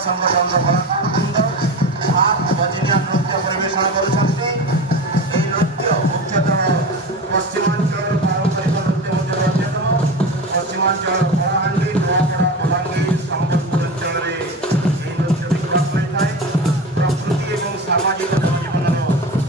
संगठन बजिनिया नृत्य परिवेशन करुछंती। एई नृत्य मुख्यतः पश्चिमांचल पारंपरिक नृत्य मध्य अन्यतम। पश्चिमांचल कलाहांडी नूआपड़ा बलांगीर संबलपुर अंचल में एई नृत्य विकास पाइଥାଏ। प्रकृति एवं सामाजिक जनजीवन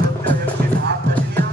नृत्य हेउछि हाथ बजिनिया।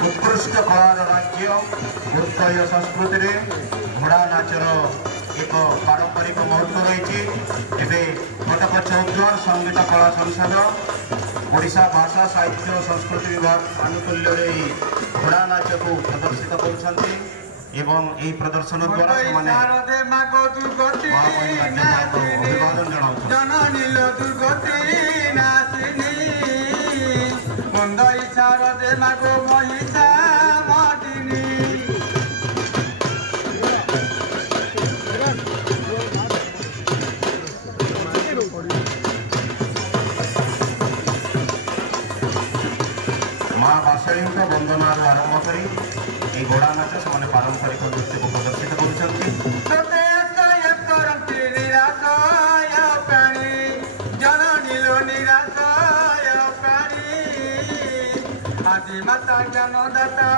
उत्कृष्ट कलार राज्य उत्कल संस्कृति घोड़ा नाचर एक पारंपरिक महत्व रही। कटक चौद्वार संगीत कला संसद ओडिशा भाषा साहित्य और संस्कृति विभाग आनुकूल्य घोड़ा नाच को प्रदर्शित कर प्रदर्शन द्वारा ଅଭିବାଦନ ଜଣାଉଛନ୍ତି। ଜନନୀଲ ଦୁର୍ଗତି ନାସିନୀ ମନ୍ଦ ଇଚ୍ଛାର ଦେମାଗୋ ମହିଷା ମର୍ଦିନୀ ମା ବାସଳୀଙ୍କ ବନ୍ଦନାରୁ ଆରମ୍ଭ କରି এই ଘୋଡ଼ା ନାଚ ସେମାନେ ପାରମ୍ପରିକ ନୃତ୍ୟକୁ ପ୍ରଦର୍ଶିତ କରୁଛନ୍ତି। মাতা জ্ঞানদাতা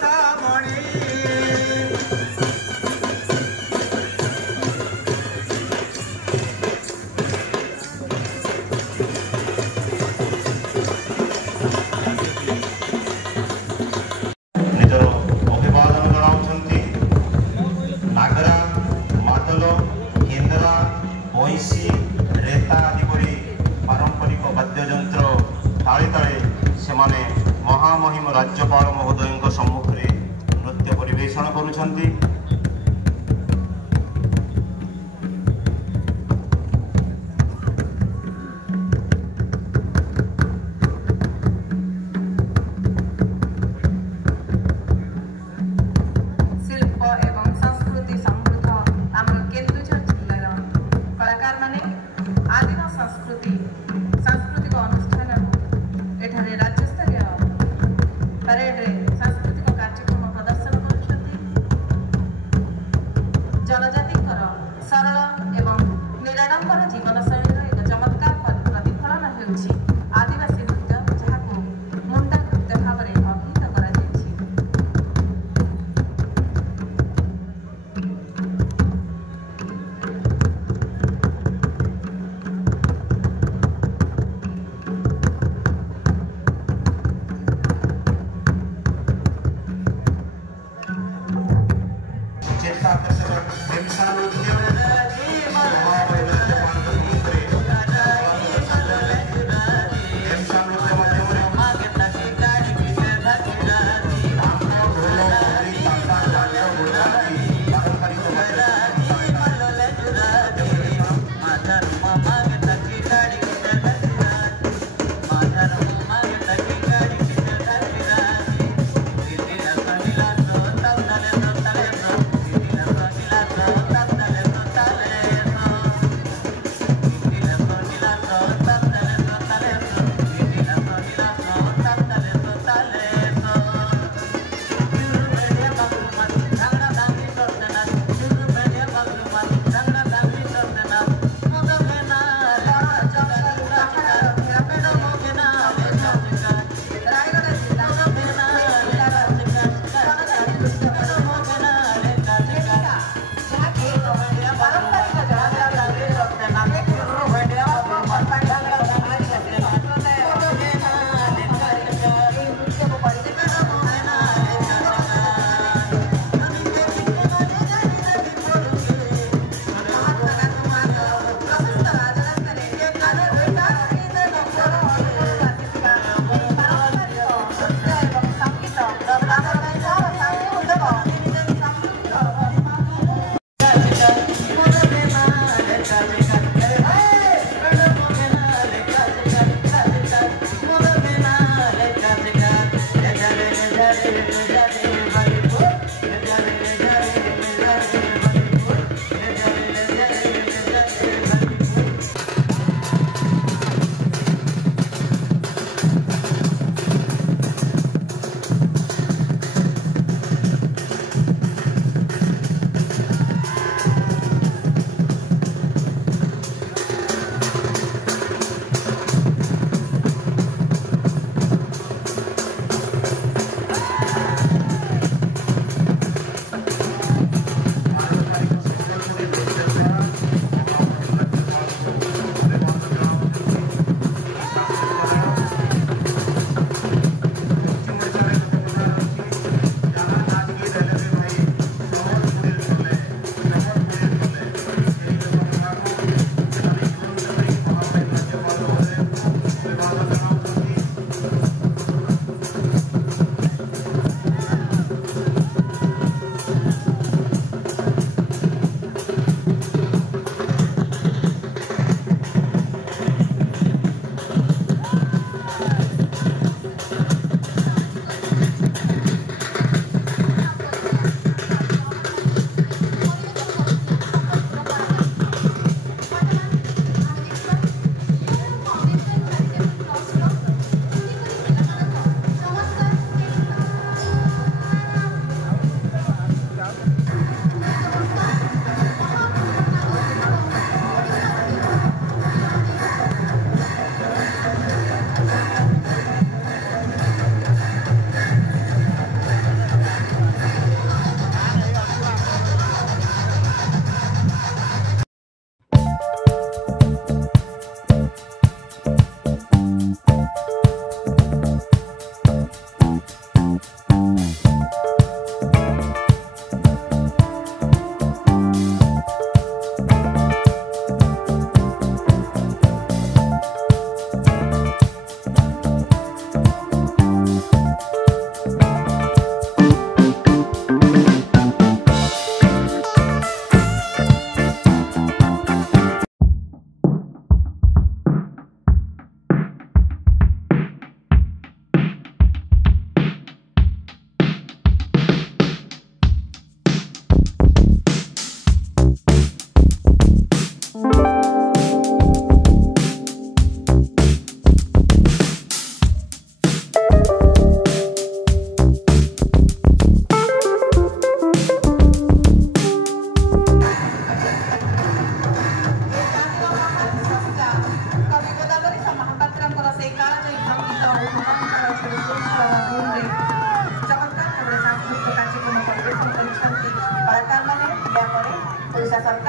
সামণি ନିଜର ଅଭିବାଦନ ଜଣାଉଛନ୍ତି। ନାଗରା, ମାଦଲ, କେନ୍ଦ୍ରା, ବଇଁଶୀ, ରେତା ଆଦି ପରି ପାରମ୍ପରିକ ବାଦ୍ୟଯନ୍ତ୍ର ତାଳେ ତାଳେ ସେମାନେ ମହାମହିମ ରାଜ୍ୟପାଳ ମହୋଦୟଙ୍କ ସମ୍ମୁଖରେ ନୃତ୍ୟ ପରିବେଷଣ କରୁଛନ୍ତି। ଶିଳ୍ପ ଏବଂ ସଂସ୍କୃତି ସମୃଦ୍ଧ ଆମର କେନ୍ଦୁଝର ଜିଲ୍ଲାର କଳାକାରମାନେ ଆଦିମ ସାଂସ୍କୃତିକ ଅନୁଷ୍ଠାନରୁ ଏଠାରେ ରାଜ୍ୟସ୍ତରୀୟ ପ୍ୟାରେଡରେ ସାଂସ୍କୃତିକ କାର୍ଯ୍ୟକ୍ରମ ପ୍ରଦର୍ଶନ କରୁଛନ୍ତି। ଜନଜାତିଙ୍କର ସରଳ ଏବଂ ନିରାଡମ୍ବର ଜୀବନଶୈଳୀର ଏକ ଚମତ୍କାର ପ୍ରତିଫଳନ ହେଉଛି ଆଦିବାସୀ ନୃତ୍ୟ, ଯାହାକୁ ମୁଣ୍ଡା ନୃତ୍ୟ ଭାବରେ ଅଭିହିତ କରାଯାଇଛି।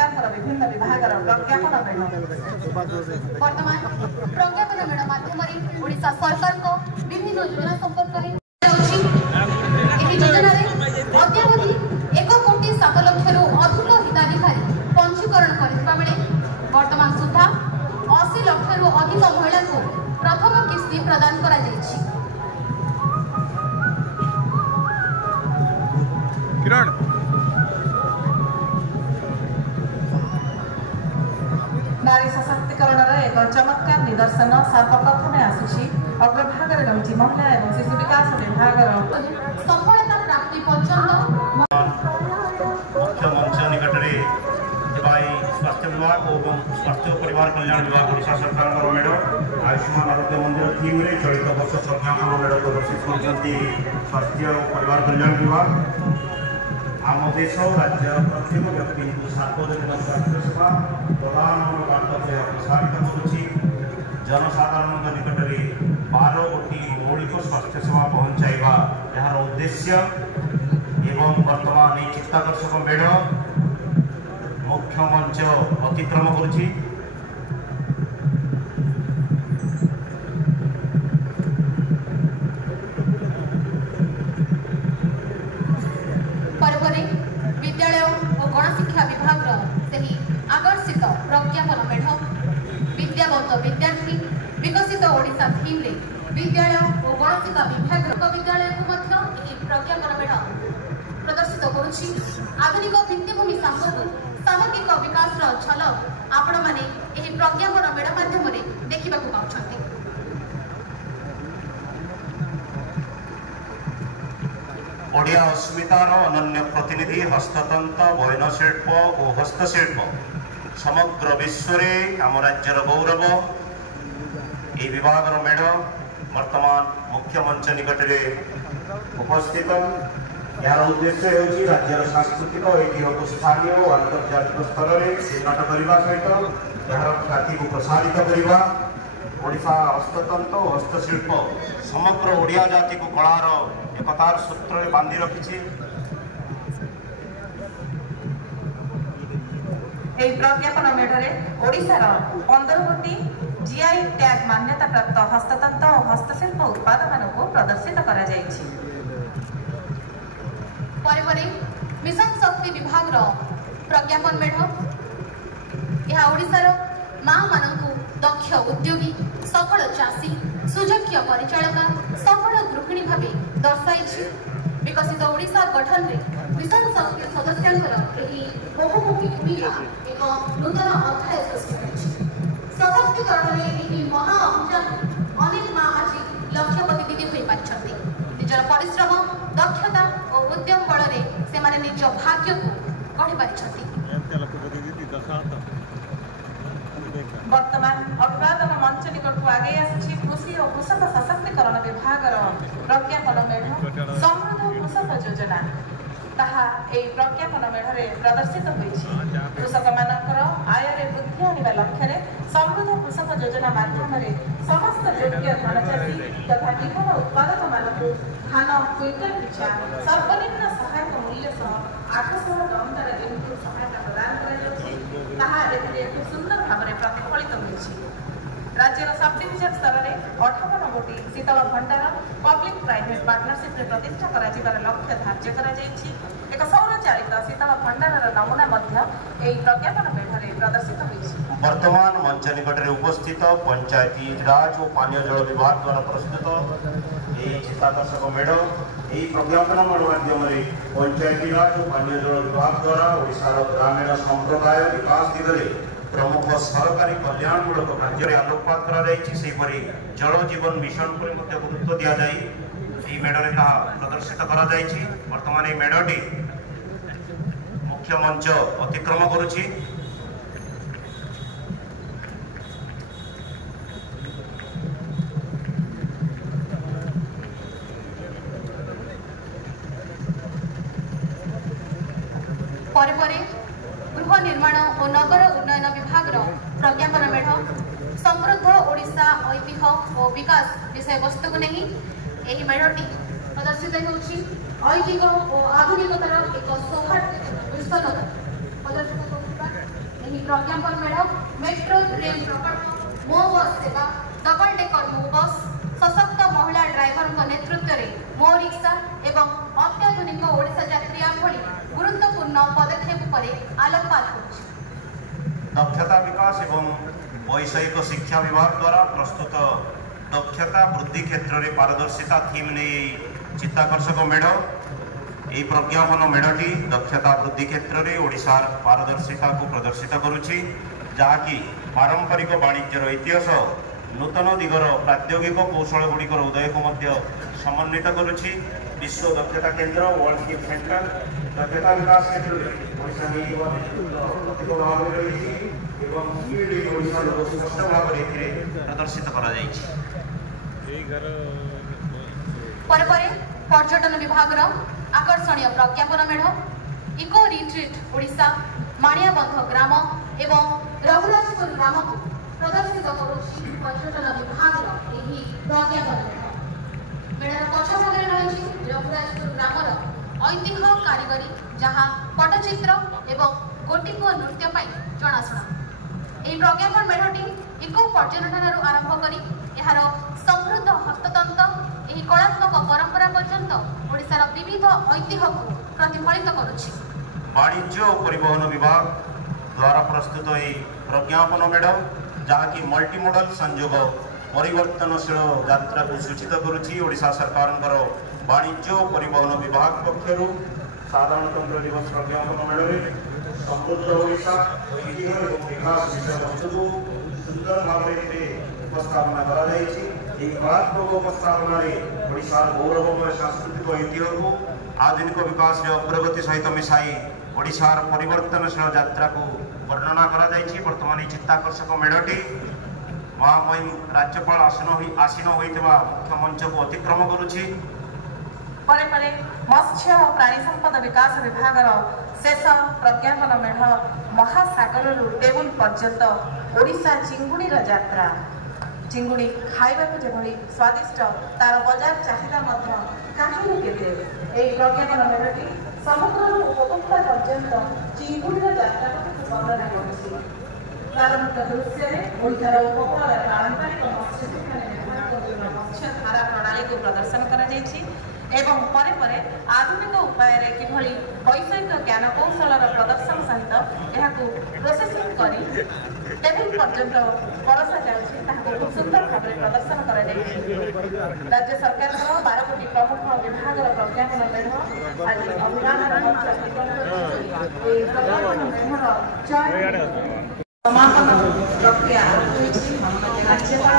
ସରକାରଙ୍କର ବିଭିନ୍ନ ବିଭାଗର ପ୍ରଜ୍ଞାପନ ମେଢ଼। ବର୍ତ୍ତମାନ ପ୍ରଜ୍ଞାପନ ମେଢ଼ ମାଧ୍ୟମରେ ଓଡ଼ିଶା ସରକାରଙ୍କ ବିଭିନ୍ନ ଯୋଜନା ସମ୍ପର୍କରେ ଯାଉଛି। ଏହି ଯୋଜନାରେ ଅଦ୍ୟାବଧି 1,07,00,000ରୁ ଅଧିକ ହିତାଧିକାରୀ ପଞ୍ଜୀକରଣ କରିଥିବା ବେଳେ ବର୍ତ୍ତମାନ ସୁଦ୍ଧା 80 ଲକ୍ଷରୁ ଅଧିକ ମହିଳାଙ୍କୁ ପ୍ରଥମ କିସ୍ତି ପ୍ରଦାନ କରାଯାଇଛି। ନାରୀ ସଶକ୍ତିକରଣର ଏକ ଚମତ୍କାର ନିଦର୍ଶନ ସର୍ବପ୍ରଥମେ ଆସୁଛି ଅଗ୍ରଭାଗରେ ରହିଛି ମହିଳା ଏବଂ ଶିଶୁ ବିକାଶ ବିଭାଗର ସଫଳତା ପ୍ରାପ୍ତି ପର୍ଯ୍ୟନ୍ତ मुख्य मंच निकटरे स्वास्थ्य विभाग और स्वास्थ्य परिवार कल्याण विभाग ओडिशा सरकार मेढ़ आयुष्मान आरोग्य मंदिर थीम चलित वर्ष प्रज्ञापन मेढ़ प्रदर्शित करते स्वास्थ्य और परिवार कल्याण विभाग आम देश राज्य प्रत्येक व्यक्ति सार्वजनिक स्वास्थ्य सेवा प्रदान प्रसारित करुच्ची जनसाधारण निकटरे 12 गोटी मौलिक स्वास्थ्य सेवा पहुँचाइबा यार उद्देश्य एवं वर्तमान ये चित्ताकर्षक मेढ़ मुख्य मंच अतिक्रम करुच्ची। विद्यालय और गणशिक्षा विभाग आकर्षित प्रज्ञापन मेढ़ विद्यावंत विद्यार्थी विकसित ओडिशा थीम रे विद्यालय और गणशिक्षा विभाग विद्यालय को प्रज्ञापन मेढ़ प्रदर्शित करुच्ची। आधुनिक भित्तिभूमि सांगकु सामग्रिक विकास झलक आपण माने एही प्रज्ञापन मेढ़ माध्यम देखा पाउछन्ति। ओडिया अस्मितार अनन्य प्रतिनिधि हस्ततंत्र बयनशिल्प और हस्तशिल्प समग्र विश्व में आम राज्यर गौरव ये विभाग मेढ़ वर्तमान मुख्य मंच निकटरे उपस्थित यार उद्देश्य होची राज्यर सांस्कृतिक ऐतिह्य को स्थानीय और अंतर्जातिक स्तर में चिन्हट करने सहित यार ख्याति को प्रसारित करने ओडिशा हस्ततंत्र और हस्तशिल्प समग्र ओडिया जाति को कलार एकतार सूत्र बांधि रखी। प्रज्ञापन मेढ़े ओडिशार 15 गोटी जीआई टैग मान्यता प्राप्त हस्ततंत्र और हस्तशिल्प उत्पाद मानक प्रदर्शित करा जायछि। मिशन शक्ति विभाग प्रज्ञापन मेढ़ यह ओडिशार माँ मानकु दक्ष उद्योगी सफल चाषी सुजोग्य परिचालका सफल गृहिणी भाव दर्शाई विकसित ओडिशा गठन में मिशन शक्ति सदस्यांकर बहुमुखी भूमिका एक नूतन अध्याय सृष्टि सशक्तिकरण में महा अभियान अनेक माँ आज लक्ष्यपति दीदी हो पारिछन्ति। निजर परिश्रम दक्षता और उद्यम बल से निज भाग्य को गढ़ी पारिछन्ति। वर्तमान अभिवादन मंच निकट को आगे आसी कृषि और कृषक सशक्तिकरण विभाग प्रज्ञापन मेढ़ समृद्ध कृषक योजना ताहा ए प्रज्ञापन मेढ़े प्रदर्शित होइछि। कृषक मानकर आय वृद्धि आने लक्ष्य समृद्ध कृषक योजना माध्यम समस्त योग्य धान चाषी तथा विभिन्न उत्पादक मानक धान क्विंटल पिछा सर्वनिम्न सहायक मूल्य सह 800 टंकार इनपुट सहायता प्रदान कर सुंदर भाव में प्रतिफलित होइछि। राज्यर सब डिविजन स्तर में 58 गोटी शीतल भंडार पब्लिक प्राइवेट पार्टनरशिप प्रतिष्ठा कर लक्ष्य धार्य कर एक सौर चालित शीतल भंडार नमूना प्रज्ञापन मेढ़े प्रदर्शित होइछि। वर्तमान मंच निकट में उपस्थित पंचायती राज और पानीय जल विभाग द्वारा प्रस्तुत चित्ताकर्षक मेढ़ यही प्रज्ञापन मेढ़ माध्यम पंचायती राज और पानीय जल विभाग द्वारा ओडिशार ग्रामीण संप्रदाय विकास दिगरे प्रमुख सरकारी कल्याणमूलक कार्य आलोकपात करी जल जीवन मिशन पर गुरुत्व दि जाए मेढ़े प्रदर्शित कर वर्तमान ये मेढ़टी मुख्य मंच अतिक्रम करुच्ची। गृह निर्माण और नगर उन्नयन विभाग प्रज्ञापन मेढ़ समृद्ध ओडिशा ऐतिह्य और विकास विषय वस्तु को नहीं यही मेढ़टी प्रदर्शित होछि। ऐतिह्य और आधुनिकतार एक सौहार्द विश्व प्रदर्शित प्रज्ञापन मेढ़ मेट्रो ट्रेन प्रकल्प मो बस सेवा डबल डेकर मो बस सशक्त महिला ड्राइवर नेतृत्व में मो रिक्शा एवं अत्याधुनिक ओडिशा यात्रिया भली गुरुत्वपूर्ण पदक्षेप पर आलोकपात करुछि। दक्षता विकास एवं वैषयिक शिक्षा विभाग द्वारा प्रस्तुत दक्षता वृद्धि क्षेत्र में पारदर्शिता थीम नहीं चित्ताकर्षक मेढ़ यही प्रज्ञापन मेढ़टी दक्षता वृद्धि क्षेत्र में ओडिशार पारदर्शिता को प्रदर्शित करुछि जहाँकि पारंपरिक वाणिज्यर इतिहास नूतन दिगर प्राद्योगिक कौशल गुड़िकर उदय को समन्वित करुछि। विश्व दक्षता केन्द्र वर्ल्ड स्किल सेंटर दक्षता विकास क्षेत्र में ओडिशा स्पष्ट भाव प्रदर्शित करा जायछि। पर्यटन विभाग आकर्षणीय प्रज्ञापन मेढ़ इको रिट्रीट ओडिशा माणियाबंध ग्राम एवं रघुराजपुर ग्राम को प्रदर्शित करुछि पर्यटन विभाग प्रज्ञापन मेढ़ पछभागे रही रघुराजपुर ग्रामर ऐतिह्य कारीगरी जहाँ पटचित्र एवं गोटीपुआ नृत्य जनाशुना। यह प्रज्ञापन मेढ़टी इको पर्यटन आरंभ कर यार समृद्ध हस्ततंत्र यह कलात्मक परंपरा पर्यंत ओडिशार विविध ऐतिह्य को प्रतिफलित करुछि। वाणिज्य और परिवहन विभाग द्वारा प्रस्तुत यह प्रज्ञापन मेढ़ जहाँकि मल्टीमोडल संयोग परिवर्तनशील यात्रा को सूचित करुछि। ओडिशा सरकार वाणिज्य और परिवहन विभाग पक्षर साधारणतंत्र दिवस प्रज्ञापन मेढ़ समृद्ध ओडिशा ऐतिह्य और विकास विषय वस्तु को सुंदर भाव उपस्थापना उपस्थापन ओडिशार गौरवमय सांस्कृतिक ऐतिह्य को आधुनिक विकास अग्रगति सहित मिसाई ओडिशार परिवर्तनशील यात्रा को वर्णना करा जायछि। वर्तमान चित्ताकर्षक मेढ़टी महामहिम राज्यपाल आसीन होइतबा मुख्य मंच को अतिक्रम करुछि। मत्स्य और प्राणी संपद विकास विभाग शेष प्रज्ञापन मेढ़ महासागर टेबुल पर्यंत ओडिशा चिंगुड़ी यात्रा चिंगुड़ी खाइबा जेभली स्वादिष्ट तार बजार चाहिदा प्रज्ञापन मेढ़टी समुद्र उपभोक्ता पर्यंत चिंगुड़ी यात्रा वर्णना करुछि। प्रारंभिक दृश्य ओडिशार उपकूल पारंपरिक मत्स्य धारा प्रणाली को प्रदर्शन करा जायछि एवं परे परे आधुनिक उपाय किभली वैषयिक ज्ञान कौशल प्रदर्शन सहित यह प्रोसेसिंग करी टेबुल पर्यंत परसा जाउछि बहुत सुंदर भाव प्रदर्शन करा जायछि। राज्य सरकार 12 कोटी प्रमुख विभाग प्रज्ञापन मेढ़ आज अभियान समापन प्रक्रिया राज्यपाल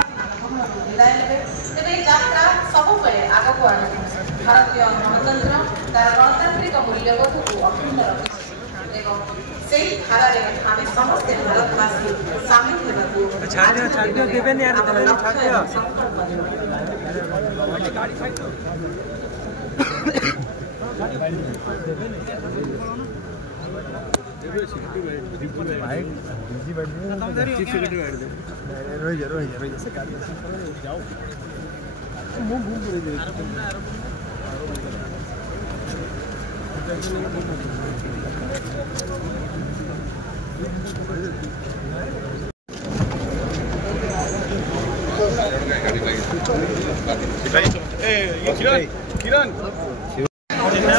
विदाय लेबे तेरे यात्रा सबुबले आगक आने भारतीय गणतंत्र तार गणतांत्रिक मूल्यबोध को अक्षुण्ण रखिछि एवं सेही धारारे आमे समस्त भारतवासी सामिल हेबाकू छाड़ियो देबेनी यार छाड़ियो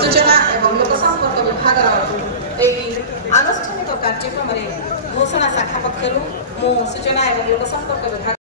सूचना एवं लोक संपर्क विभाग आनुष्ठानिक कार्यक्रम घोषणा शाखा पक्षर सूचना एवं लोक संपर्क विभाग